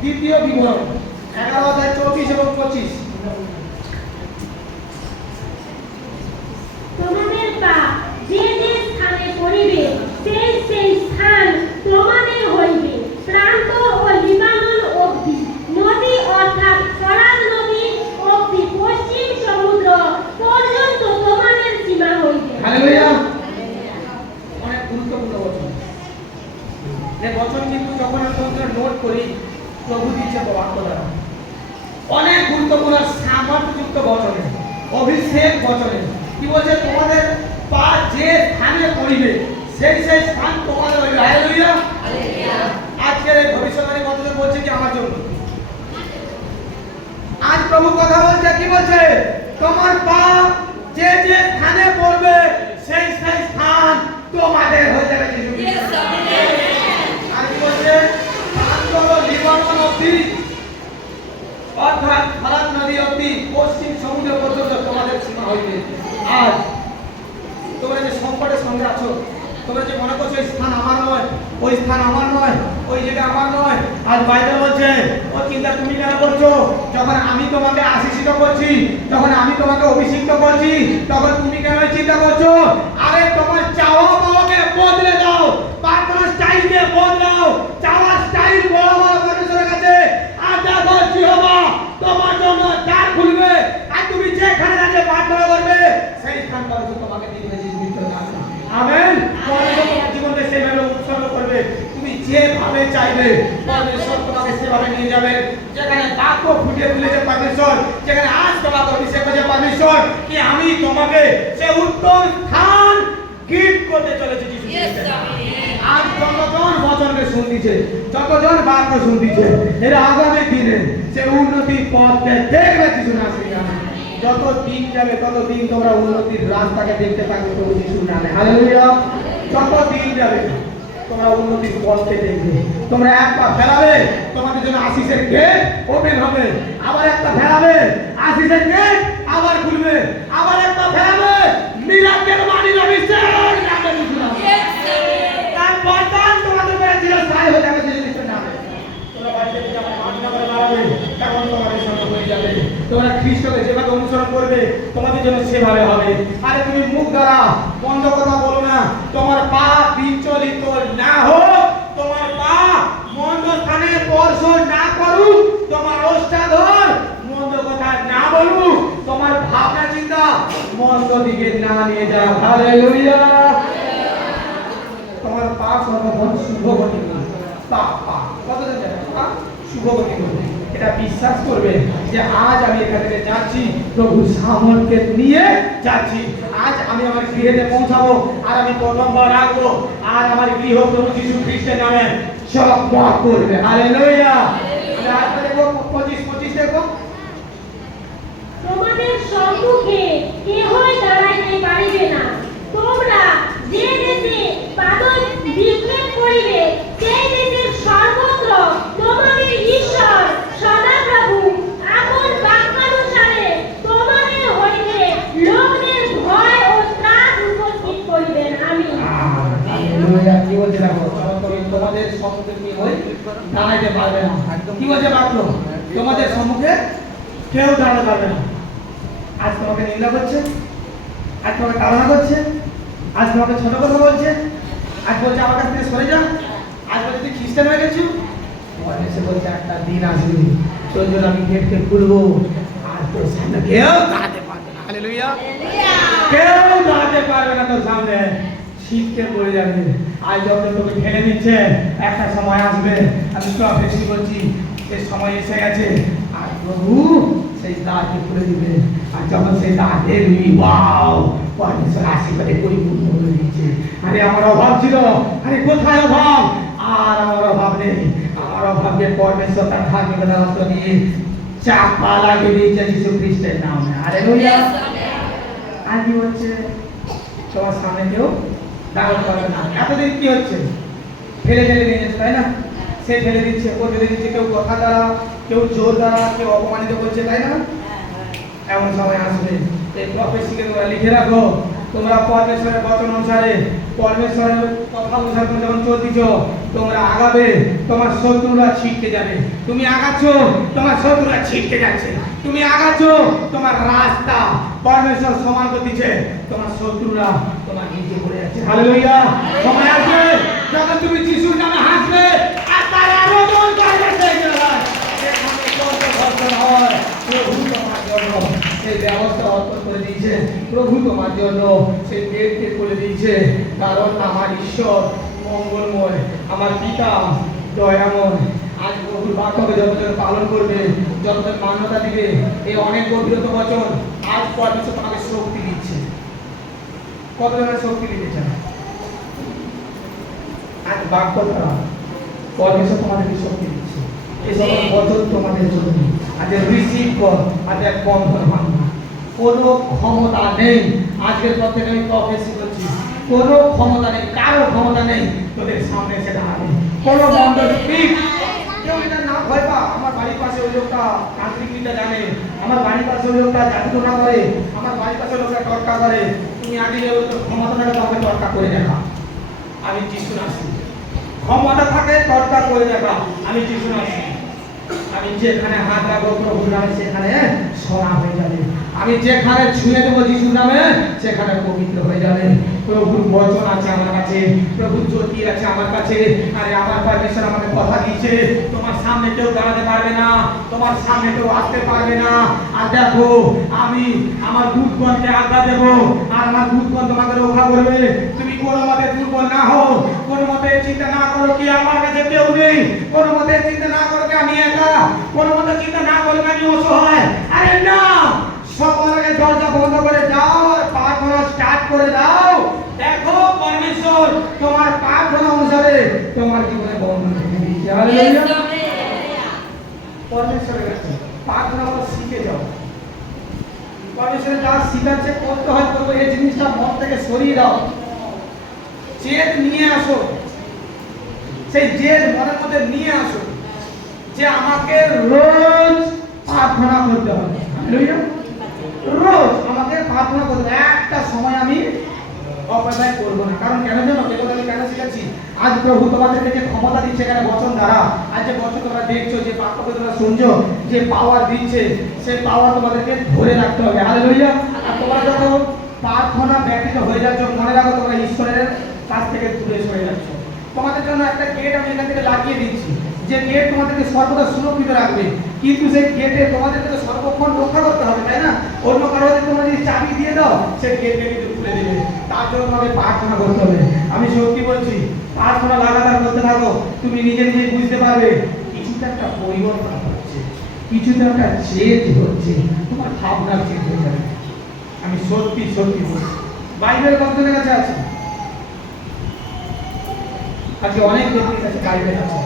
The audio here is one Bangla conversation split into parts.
দ্বিতীয় বিবরণ 11:24 এবং 25। তোমাদের পা যে যে স্থানে পড়িবে সেই সেই স্থান তোমাদের হইবে। প্রান্ত ও লিবানন অবধি নদী অর্থাৎ ফরাত নদী অবধি পশ্চিম সমুদ্র পর্যন্ত তোমাদের সীমা হইবে। হালেলুয়া। অনেক গুরুত্বপূর্ণ বচন। এই বচন কিন্তু যখন আমরা নোট করি প্রভু দিচ্ছে বাক্য দ্বারা অনেক গুরুত্বপূর্ণ সামর্থ্যযুক্ত বচনে, অভিষেক বচনে। কি বলছে? তোমাদের পা যে স্থানে পড়িবে সেই সেই স্থান তোমাদের হইবে। হালেলুয়া। আজকের এই ভবিষ্যৎবাণী কথা বলছে কি আমার জন্য? আজ প্রভু কথা বলছে, কি বলছে? তোমার পা যে যে স্থানে পড়বে সেই সেই স্থান তোমাদের হয়ে যাবে। আর কি বলছে? লিবানন অবধি অর্থাৎ ফরাত নদী অবধি পশ্চিম সমুদ্র পর্যন্ত তোমাদের সীমা হইবে। আজ তোমরা যে সংকটের সঙ্গে আছো, তোমরা যে মনে করছো এই স্থান আমার নয়, ওই স্থান আমার নয়, ওই জায়গা আমার নয়, আজ বাইবেল বলছে ও চিন্তা তুমি কেন করছো? যখন আমি তোমাকে আশীষিত করছি, যখন আমি তোমাকে অভিষিক্ত করছি, তখন তুমি কেন চিন্তা করছো? আরে তোমার চাওয়া পাওয়াকে বদলে দাও, প্রার্থনার স্টাইলকে বদলাও, চাওয়ার স্টাইল বড় বড় পরমেশ্বরের কাছে। আর দেখো জিহোবা তোমার জন্য দ্বার খুলবে, আর তুমি যেখানে দাঁড়িয়ে প্রার্থনা করবে সেই স্থান পর্যন্ত তোমাকে দিবে। আমেন। পরমেশ্বর জীবনে সেভাবে উৎসর্গ করবে, তুমি যেভাবে চাইবে পরমেশ্বর তোমাকে সেভাবে নিয়ে যাবে। যেখানে বাক্য ফুটিয়ে তুলেছে পরমেশ্বর, যেখানে আজ তোমাকে অভিষেক করেছে পরমেশ্বর, কি আমি তোমাকে সে উত্তম স্থান গিফট করতে চলেছি যিশু খ্রিস্টের নামে। আজ যতজন বচনকে শুনতিছে, যতজন বাক্য শুনতিছে, এর আগামী দিনে সে উন্নতির পথকে দেখবে যিশু নামের নামে। যত দিন যাবে তত দিন তোমরা উন্নতির রাস্তাকে দেখতে থাকবে প্রভু যিশুর নামে। হালেলুয়া। যত দিন যাবে তোমরা উন্নতির পথকে দেখবে। তোমরা এক পা ফেলাবে, তোমাদের জন্য আশীষের গেট ওপেন হবে। আবার একটা ফেলাবে, আশীষের গেট আবার খুলবে। আবার একটা ফেলাবে, মিরাকেল মানির অভিষেক নামে যিশু নামে। তার বরদান তোমাদের উপরে চিরস্থায়ী হয়ে যাবে যিশুর নামে। তোমরা বাড়িতে গিয়ে আমার মাননা করে দাঁড়াবে, তখন তোমাদের সঙ্গে হয়ে যাবে। তোমরা খ্রিস্টকে যেভাবে অনুসরণ করবে তোমাদের জন্য সেভাবে হবে। আরে তুমি মুখ দ্বারা বন্ধ কথা বলো না। তোমার পা বিচলিত না হোক, তোমার পা মন্দ স্থানে স্পর্শ না করুক, তোমার ওষ্ঠাধর মন্দ কথা না বলুক, তোমার ভাবনা চিন্তা মন্দ দিকে না নিয়ে যাক। হালেলুয়া। তোমার পা সর্বদা শুভ গতি করবে। পা কতদিন যাবে? শুভ গতি করবে। এটা বিশ্বাস করবে যে আজ আমি এখান থেকে যাচ্ছি প্রভুর সামর্থ্য নিয়ে যাচ্ছি। আজ আমি আমার গৃহেতে পৌঁছাবো, আর আমি প্রথমবার রাখবো, আর আমার গৃহ প্রভু যিশু খ্রিস্টের নামে চকমক করবে। হালেলুয়া। আজ দেখো 25 দেখো। তোমাদের সম্মুখে কেহই দাঁড়াইতে পারিবে না। তোমরা যে দেশে পাদ বিক্ষেপ করিবে সেই দেশের সর্বত্র তোমাদের ঈশ্বর সদাপ্রভু আপন বাক্যানুসারে তোমাদের হইতে লোকদের ভয় ও ত্রাস উপস্থিত করিবেন। আমিন। হালেলুয়া। কি বলছে দেখো? তোমাদের সম্মুখে কি হয়? দাঁড়াইতে পারবে না। কি বলছে বাক্য? তোমাদের সম্মুখে কেউ দাঁড়াতে পারবে না। আজ তোমাকে নিন্দা করছে, আজ তোমাকে তাড়না করছে, আজ তোমাকে ছোট কথা বলছে, আজ বলছে আমার কাছ থেকে সরে যা, আজ বলছে তুই খ্রিস্টান হয়ে গেছিস। এসে বলছে একটা দিন আসবে তোর জন্য আমি গেটকে খুলবো, আর তোর সামনে কেউ দাঁড়াতে পারবে না। হালেলুয়া। কেউ দাঁড়াতে পারবে না তোর সামনে। শীতকে পড়ে যাবে। আজ যখন তোকে ঠেলে দিচ্ছে, একটা সময় আসবে, আমি প্রফেসি বলছি, সে সময় এসে গেছে, আর প্রভু সেই দ্বারকে খুলে দিবে। আর যখন সেই দ্বার দেখবি, ওয়াও, পরমেশ্বর আশীর্বাদে পরিপূর্ণ হয়ে দিয়েছে। আরে আমার অভাব ছিল, আরে কোথায় অভাব? আর আমার অভাব নেই। আমার অভাবকে পরমেশ্বর তার ধার্মিকতার অস্ত্র দিয়ে চাপা লাগিয়ে দিয়েছে যিশু খ্রিস্টের নামে। হালেলুয়া। আর কি হচ্ছে? তোমার সামনে কেউ দাঁড়াতে পারবে না। এতদিন কি হচ্ছে? ফেলে নিয়ে যাচ্ছে, তাই না? সে ফেলে দিচ্ছে, ও ফেলে দিচ্ছে, কেউ কথা দ্বারা, কেউ জোর দ্বারা, কেউ অপমানিত করছে, তাই না? এমন সময় আসবে, এই প্রফেসিকে তোমরা লিখে রাখো, তোমরা পরমেশ্বরের বচন অনুসারে পরমেশ্বরের কথা অনুসারে তোমরা যখন চলতেছ তোমরা আগাবে তোমার শত্রুরা ছিটকে যাবে। তুমি আগাচ্ছ তোমার শত্রুরা ছিটকে যাচ্ছে। তুমি আগাচ্ছ তোমার রাস্তা পরমেশ্বর সমান করতেছে, তোমার শত্রুরা তোমার নিচে পড়ে যাচ্ছে। হালেলুয়া। সময় আসবে যখন তুমি যিশুর নামে হাসবে আর তার আরাধনা করবে। সেই জায়গায় যেখানে কত ঘটনা হয় প্রভু তোমার জন্য সেই ব্যবস্থা অর্পণ করে দিয়েছে। প্রভু তোমার জন্য সেই গেটকে খুলে দিয়েছে। কারণ আমার ঈশ্বর মঙ্গলময়, আমার পিতা দয়াময়। আজ প্রভুর বাক্যকে যতজন পালন করবে, যতজন মান্যতা দিবে, এই অনেক গভীরত বচন আজ পরমেশ্বর তোমাকে শক্তি দিচ্ছে। কতজনের শক্তি দিতে চান? আজ বাক্য দ্বারা পরমেশ্বর তোমাদেরকে শক্তি দিচ্ছে। এই সকল বচন তোমাদের জন্য আজ রিসিভ কর। আজ এক বন্ধন ভাঙা কোনো ক্ষমতা নেই। আজকের পর থেকে আমি প্রফেসি করছি, কোনো ক্ষমতা নেই, কারো ক্ষমতা নেই তোদের সামনে এসে দাঁড়াবে। কোনো বন্ধন কেউ এটা না ভয় পা। আমার বাড়ির পাশে ওই লোকটা তান্ত্রিক বিদ্যা জানে, আমার বাড়ির পাশে ওই লোকটা জাদুটোনা করে, আমার বাড়ির পাশে লোকটা টটকা করে। তুমি আগে যে ওই ক্ষমতাটা কাউকে টটকা করে দেখা। আমি যিশু আসি। ক্ষমতা থাকে টটকা করে দেখা। আমি যিশু আসি। আমি যেখানে হাত রাখবো প্রভুর নামে সেখানে সোনা হয়ে যাবে। আমি যেখানে ছুঁয়ে দেবো যিশুর নামে সেখানে পবিত্র হয়ে যাবে। প্রভুর বচন আছে আমার কাছে, প্রভুর জ্যোতি আছে আমার কাছে। আরে আমার পরমেশ্বর আমাকে কথা দিয়েছে, তোমার সামনে কেউ দাঁড়াতে পারবে না, তোমার সামনে কেউ আসতে পারবে না। আর দেখো আমি আমার দূতগণকে আজ্ঞা দেবো আর আমার দূতগণ তোমাকে রক্ষা করবে। তুমি কোনো মতে দুর্বল না হও, কোনো মতে চিন্তা না করো কি আমার কাছে কেউ নেই, কোনো মতে চিন্তা না করো কি আমি একা, কোনো মতে চিন্তা না করো কি আমি অসহায়। আরে না, সকলকে দরজা বন্ধ করে দাও আর প্রার্থনা স্টার্ট করে দাও। দেখো পরমেশ্বর তোমার প্রার্থনা অনুসারে তোমার জীবনে বন্ধন রেখে দিয়েছে। হালেলুয়া। পরমেশ্বরের কাছে প্রার্থনা করো, শিখে যাও। পরমেশ্বরের যা শিখাচ্ছে করতে হয় করবো, এই জিনিসটা মন থেকে সরিয়ে দাও। জেদ নিয়ে আসো, সেই জেদ মনের মধ্যে নিয়ে আসো যে আমাকে রোজ প্রার্থনা করতে হবে। হালেলুয়া। রোজ আমাকে প্রার্থনা করতে হবে। একটা সময় আমি অপব্যয় করবো না। কারণ কেন জানো? এগুলো আমি কেন শিখাচ্ছি? আজ প্রভু তোমাদেরকে যে ক্ষমতা দিচ্ছে এখানে বচন দ্বারা, আজ যে বচন তোমরা দেখছো, যে বাক্যকে তোমরা শুনছো, যে পাওয়ার দিচ্ছে, সেই পাওয়ার তোমাদেরকে ধরে রাখতে হবে। হালেলুয়া। আর তোমরা যখন প্রার্থনা ব্যতীত হয়ে যাচ্ছ, মনে রাখো তোমরা ঈশ্বরের কাছ থেকে দূরে সরে যাচ্ছ। তোমাদের জন্য একটা গেট আমি এখান থেকে লাগিয়ে দিচ্ছি, যে গেট তোমাদেরকে সর্বদা সুরক্ষিত রাখবে। কিন্তু সেই গেটে তোমাদেরকে তো সর্বক্ষণ রক্ষা করতে হবে, তাই না? অন্য কারো তোমরা যদি চাবি দিয়ে দাও, সেই গেটকে কিন্তু খুলে দেবে। তার জন্য তোমাকে প্রার্থনা করতে হবে। আমি সত্যি বলছি, প্রার্থনা লাগাতার করতে থাকো, তুমি নিজে নিজে বুঝতে পারবে কিছুটা একটা পরিবর্তন হচ্ছে, কিছুটা একটা চেঞ্জ হচ্ছে, তোমার ভাবনা চেঞ্জ হয়ে যাবে। আমি সত্যি সত্যি বলছি। বাইবেল কতজনের কাছে আছে? আজকে অনেক ব্যক্তির কাছে বাইবেল আছে।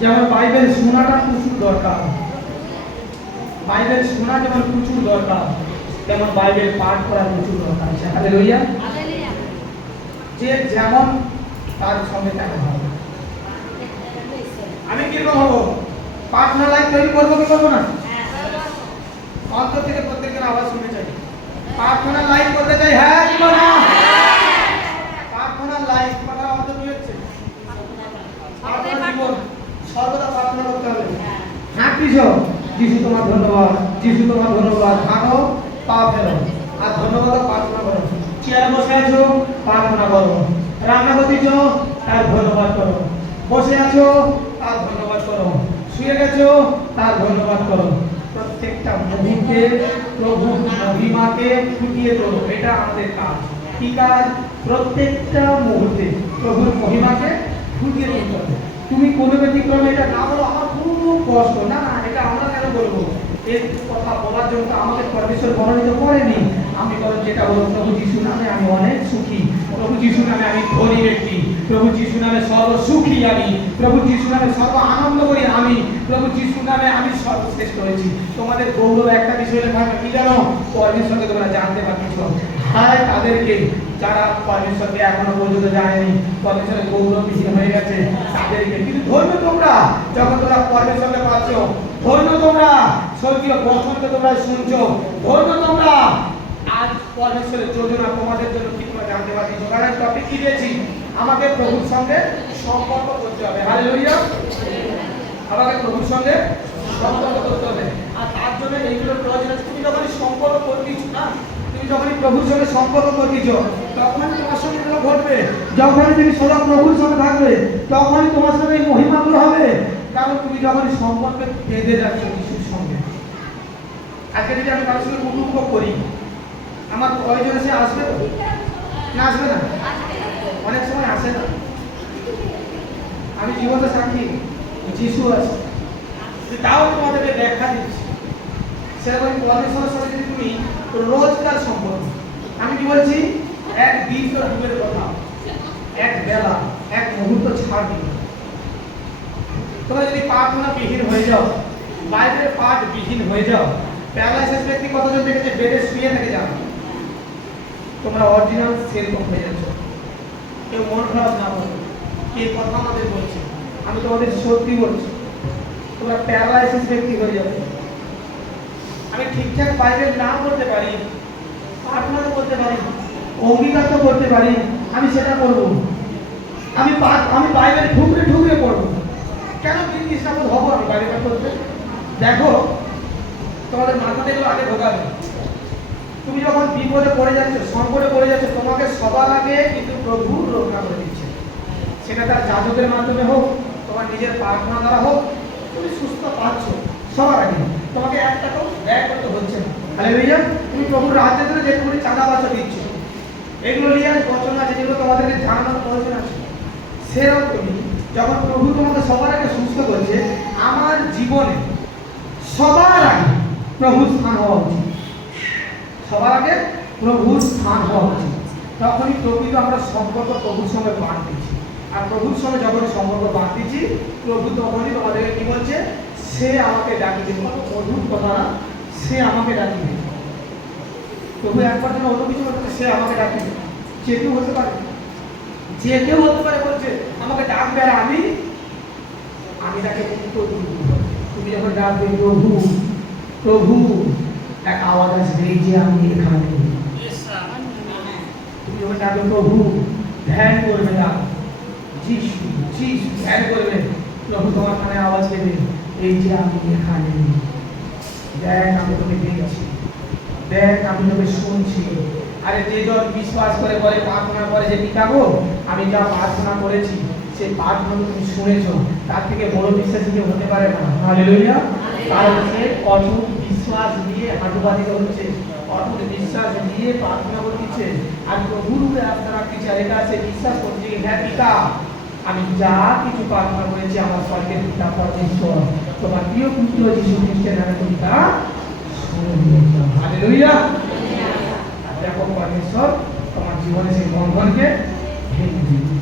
যেমন বাইবেল শোনাটা প্রচুর দরকার, বাইবেল শোনা যেমন প্রচুর দরকার, তেমন বাইবেল পাঠ করা প্রচুর দরকার। হালেলুয়া। যে যেমন তার সঙ্গে তেমন হবে। আমি কিরকম হবো? প্রার্থনা লাইফ তৈরি করবো কি করবো না? অন্তর থেকে প্রত্যেকের আওয়াজ শুনতে চাই। প্রার্থনা লাইফ করতে চাই, হ্যাঁ কি বলো? প্রার্থনা লাইফ কথা আমাদের বুঝছে। সর্বদা প্রার্থনা করতে হবে। হাঁটিছ, যিশু তোমার ধন্যবাদ, যিশু তোমার ধন্যবাদ। হাঁটো, পা ফেলো আর ধন্যবাদ প্রার্থনা করো। চেয়ারে বসে আছো, প্রার্থনা করো। রান্না করতেছ, তার ধন্যবাদ করো। বসে আছো, তার ধন্যবাদ করো। শুয়ে গেছো, তার ধন্যবাদ করো। প্রত্যেকটা মুহূর্তে প্রভুর মহিমাকে ফুটিয়ে তোলো, এটা আমাদের কাজ। কি কাজ? প্রত্যেকটা মুহূর্তে প্রভুর মহিমাকে ফুটিয়ে তুলতে হবে। তুমি কোনো ব্যতিক্রমে এটা না বলো আমার খুব কষ্ট, না না, এটা আমরা কেন বলবো? এই কথা বলার জন্য আমাদের পরমেশ্বর মনোনীত করেনি। আমি বলো যেটা বলো, প্রভু যিশু নামে আমি অনেক সুখী, প্রভু যিশু নামে আমি ধনী ব্যক্তি, প্রভু যিশু নামে সর্বসুখী আমি, প্রভু যিশু নামে সর্ব আনন্দ করি আমি, প্রভু যিশু নামে আমি সর্বশ্রেষ্ঠ হয়েছি। তোমাদের গৌরব একটা বিষয় থাকবে কি জানো? পরমেশ্বরকে তোমরা জানতে পারছো। হায় তাদেরকে যারা পরমেশ্বরকে এখনো পর্যন্ত জানেনি, পরমেশ্বরের গৌরবহীন হয়ে গেছে তাদেরকে। কিন্তু ধন্য তোমরা যখন তোমরা পরমেশ্বরকে পাচ্ছ, ধন্য তোমরা স্বর্গীয় বচনকে তোমরা শুনছো, ধন্য তোমরা আজ পরমেশ্বরের যোজনা তোমাদের জন্য কি তোমরা জানতে পারছি। যোগানের টপিক কি দিয়েছি? আমাকে প্রভুর সঙ্গে সম্পর্ক করতে হবে। হালেলুয়া। আমাকে প্রভুর সঙ্গে সম্পর্ক করতে হবে। আর তার জন্য এইগুলোর প্রয়োজন আছে। তুমি যখনই সম্পর্ক করতেছ না, তুমি যখনই প্রভুর সঙ্গে সম্পর্ক করতেছ, তখনই তোমার সঙ্গে এগুলো ঘটবে। যখনই তুমি সদা প্রভুর সঙ্গে থাকবে, তখনই তোমার সঙ্গে এই মহিমাগুলো হবে। কারণ তুমি যখনই সম্পর্কে বেঁধে যাচ্ছ যিশুর সঙ্গে। আজকে যদি আমি কারোর সঙ্গে উপভোগ করি, আমার প্রয়োজন সে আসবে তো না, আসবে না? অনেক সময় আসে না। আমি জীবনটা সাক্ষী, যিশু আছে, তাও তোমাদেরকে ব্যাখ্যা দিচ্ছি। সেরকম পরমেশ্বরের সঙ্গে যদি তুমি রোজকার সম্পর্ক, আমি কি বলছি, এক দিন তো দূরের কথা, এক বেলা, এক মুহূর্ত ছাড় দিন। তোমরা যদি প্রার্থনা বিহীন হয়ে যাও, বাইবেলের পাঠ বিহীন হয়ে যাও, প্যারালাইসিস ব্যক্তি কতজন দেখেছে বেডে শুয়ে থেকে যাও, তোমরা অরিজিনাল সেরকম হয়ে যাচ্ছ। কেউ মন খারাপ না বলো, কে কথা আমাদের বলছে, আমি তোমাদের সত্যি বলছি, তোমরা প্যারালাইসিস ব্যক্তি হয়ে যাবে। আমি ঠিকঠাক বাইবেল না করতে পারি, প্রার্থনা তো করতে পারি, অঙ্গীকার তো করতে পারি, আমি সেটা করব। আমি বাইবেল ঠুকরে ঠুকরে পড়বো। কেন বিন্দু হবো আমি বাইবেল করতে? দেখো, তোমাদের মাথাতে এগুলো আগে ঢোকাবে। তুমি যখন বিপদে পড়ে যাচ্ছ, সংকটে পড়ে যাচ্ছ, তোমাকে সবার আগে কিন্তু প্রভু রক্ষা করে দিচ্ছে। সেটা তার যাজকের মাধ্যমে হোক, তোমার নিজের প্রার্থনা দ্বারা হোক, তুমি সুস্থ পাচ্ছ সবার আগে। তোমাকে এক টাকাও ব্যয় করতে হচ্ছে না। হালেলুয়া। তুমি প্রভুর রাজ্যের জন্য যেটুকুনি চাঁদা বাচ্চা দিচ্ছ, এগুলো নিয়ে বচন আছে যেগুলো তোমাদেরকে জানানোর প্রয়োজন আছে। সেরকমই যখন প্রভু তোমাকে সবার আগে সুস্থ করছে, আমার জীবনে সবার আগে প্রভুর স্থান হওয়া উচিত। সবার আগে প্রভুর স্থান হওয়া উচিত। তখনই প্রকৃত আমরা সম্পর্ক প্রভুর সঙ্গে বাঁধতেছি। আর প্রভুর সঙ্গে যখন সম্পর্ক বাঁধতেছি, প্রভু তখনই তোমাদেরকে কি বলছে, সে আমাকে ডাকিবে। মধুর কথা না, সে আমাকে ডাকিবে। প্রভু একবার যেন অন্য কিছু বলছে, সে আমাকে ডাকিবে। যে কেউ হতে পারে, যে কেউ হতে পারে বলছে আমাকে ডাকবে, আর আমি তাকে উত্তর দিব। তুমি যখন ডাকবে প্রভু প্রভু, এক আওয়াজ আসবে, এই যে আমি এখানে। তুমি যখন ডাকবে প্রভু, ধ্যান করবে না, যিশু যিশু ধ্যান করবে, প্রভু তোমার কানে আওয়াজ দেবে, এই যে আমি এখানে। দেখ আমি তোকে দেখছি, দেখ আমি তোকে শুনছি। আরে যে জন বিশ্বাস করে বলে, প্রার্থনা করে যে পিতা গো, আমি যা প্রার্থনা করেছি সেই প্রার্থনা তুমি শুনেছো, তার থেকে বড় বিশ্বাসী কেউ হতে পারে না। হালেলুয়া। কারণ সে অটুট বিশ্বাস নিয়ে হাঁটুপাতি হচ্ছে, অটুট বিশ্বাস নিয়ে প্রার্থনা করছে, আর প্রভুর উপরে আস্থা রাখছে। আর এটা সে বিশ্বাস করছে, হ্যাঁ পিতা, আমি যা কিছু প্রার্থনা করেছি আমার স্বর্গের পিতা পরমেশ্বর তোমার প্রিয় পুত্র যীশু খ্রিস্টের নামে তুমি তা শুনে নিয়েছো। হালেলুয়া। দেখো পরমেশ্বর তোমার জীবনে সেই বন্ধনকে ভেঙে দিয়েছে।